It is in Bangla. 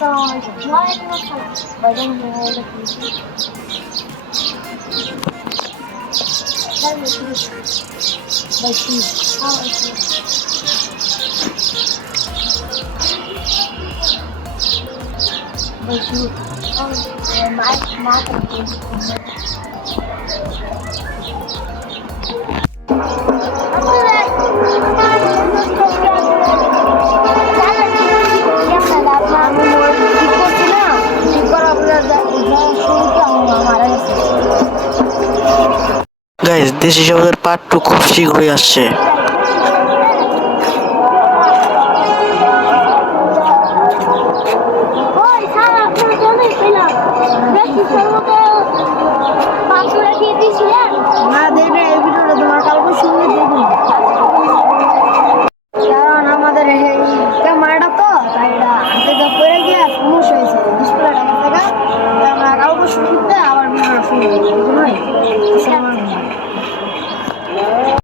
আসসালামু আলাইকুম। ওয়ালাইকুম আসসালাম। ভাইজান মোবাইলটা প্লিজ। ভাই প্লিজ। ভাই প্লিজ। হ্যাঁ ভাই প্লিজ। ভাই প্লিজ। মা প্লিজ। গাইস, দেশি শব্দের পার্ট 2 খুব শীঘ্রই আসছে। না দেবে এই ভিডিওটা তোমার কালকে শুনে দেবো কারণ আমাদের এই ক্যামেরাটা তো তাই হাতে তো পড়ে গিয়ে সমস্যা হয়েছে ডিসপ্লেটা গেছে আমরা কালকে শুনতে আবার ভিডিওটা শুনবো বুঝলো